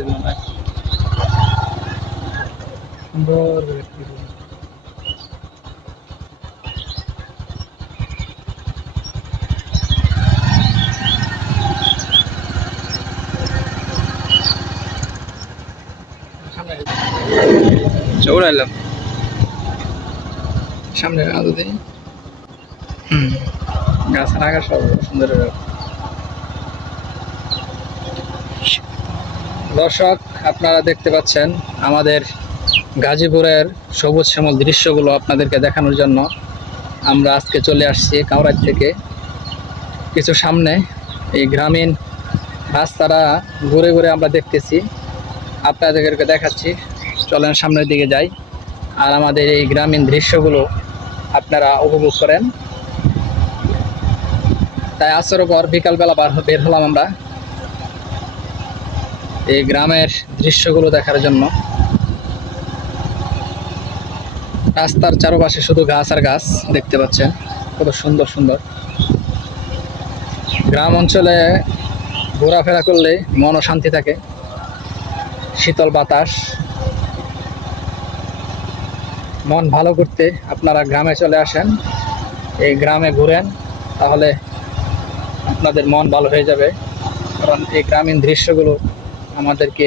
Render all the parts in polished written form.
সেগুলো না সুন্দর চৌড়াইলাম সামনে আদতে গাছের আগা সব সুন্দর। দর্শক আপনারা দেখতে পাচ্ছেন আমাদের গাজীপুরের সবুজ শ্যামল দৃশ্যগুলো আপনাদেরকে দেখানোর জন্য আমরা আজকে চলে আসছি কাউরাইর থেকে কিছু সামনে। এই গ্রামীণ রাস্তাটা ঘুরে ঘুরে আমরা দেখতেছি, আপনাদেরকে দেখাচ্ছি। চলেন সামনের দিকে যাই আর আমাদের এই গ্রামীণ দৃশ্যগুলো আপনারা উপভোগ করেন। তাই আসর পর বিকালবেলা বের হলাম আমরা এই গ্রামের দৃশ্যগুলো দেখার জন্য। রাস্তার চারপাশে শুধু গাছ আর গাছ দেখতে পাচ্ছেন, কত সুন্দর সুন্দর। গ্রাম অঞ্চলে ঘোরাফেরা করলে মনও শান্তি থাকে, শীতল বাতাস। মন ভালো করতে আপনারা গ্রামে চলে আসেন, এই গ্রামে ঘুরেন, তাহলে আপনাদের মন ভালো হয়ে যাবে। কারণ এই গ্রামীণ দৃশ্যগুলো আমাদেরকে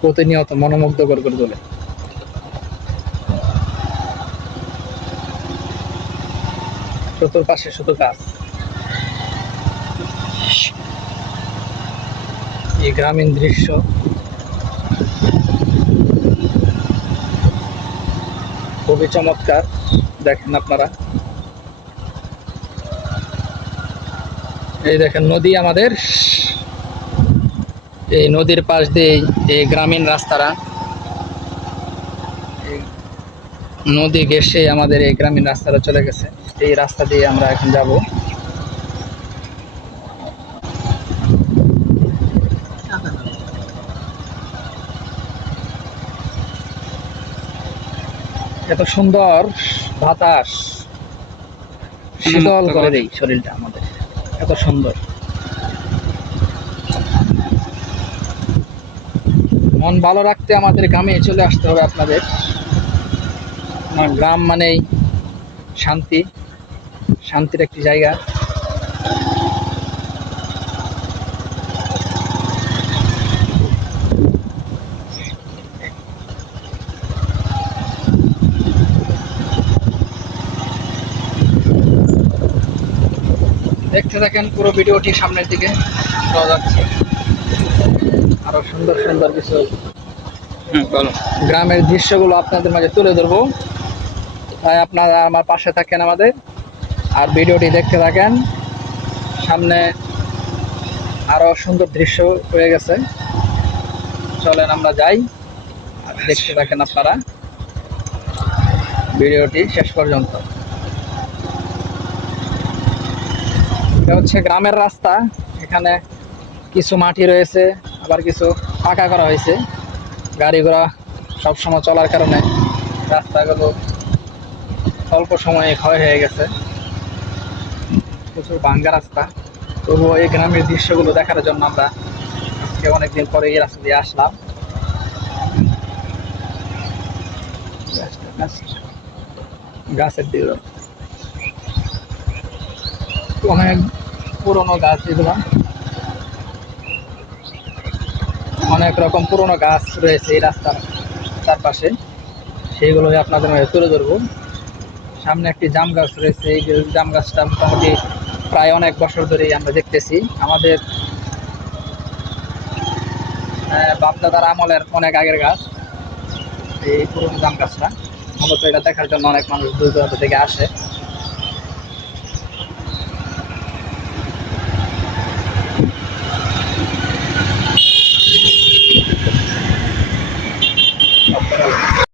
প্রতিনিয়ত মনোমুগ্ধকর করে তোলে। চতুর্পাশে শুধু গাছ। এই গ্রামীণ দৃশ্য খুবই চমৎকার, দেখেন আপনারা। এই দেখেন নদী আমাদের, এই নদীর পাশ দিয়ে এই গ্রামীণ রাস্তাটা, নদী ঘেঁষে আমাদের এই গ্রামীণ রাস্তাটা চলে গেছে। এই রাস্তা দিয়ে আমরা এখন যাব। এত সুন্দর বাতাস, শীতল করে দেয় শরীরটা আমাদের, এত সুন্দর। মন ভালো রাখতে আমাদের গ্রামে চলে আসতে হবে আপনাদের। গ্রাম মানেই শান্তি, শান্তির একটি জায়গা। দেখতে থাকেন পুরো ভিডিওটি, সামনের দিকে পাওয়া যাচ্ছে আরো সুন্দর সুন্দর কিছু গ্রামের দৃশ্যগুলো আপনাদের মাঝে তুলে ধরবো। তাই আপনারা আমার পাশে থাকেন আমাদের, আর ভিডিওটি দেখতে থাকেন। সামনে আরো সুন্দর দৃশ্য হয়ে গেছে, চলেন আমরা যাই আর দেখতে থাকেন আপনারা ভিডিওটি শেষ পর্যন্ত। এটা হচ্ছে গ্রামের রাস্তা, এখানে কিছু মাটি রয়েছে, আবার কিছু পাকা করা হয়েছে। গাড়ি ঘোড়া সবসময় চলার কারণে রাস্তাগুলো অল্প সময়ে ক্ষয় হয়ে গেছে, প্রচুর ভাঙ্গা রাস্তা। তবুও এই গ্রামের দৃশ্যগুলো দেখার জন্য আমরা আজকে অনেকদিন পরে এই রাস্তা দিয়ে আসলাম। গাছের দিকে অনেক পুরনো গাছ, এগুলো অনেক রকম পুরনো গাছ রয়েছে এই রাস্তার চারপাশে, সেইগুলোই আপনাদের মাঝে তুলে ধরবো। সামনে একটি জাম গাছ রয়েছে, এই জাম গাছটা মোটামুটি প্রায় অনেক বছর ধরেই আমরা দেখতেছি। আমাদের বাপদাদার আমলের অনেক আগের গাছ এই পুরনো জাম গাছটা। মূলত এটা দেখার জন্য অনেক মানুষ দূর দূরান্ত থেকে আসে।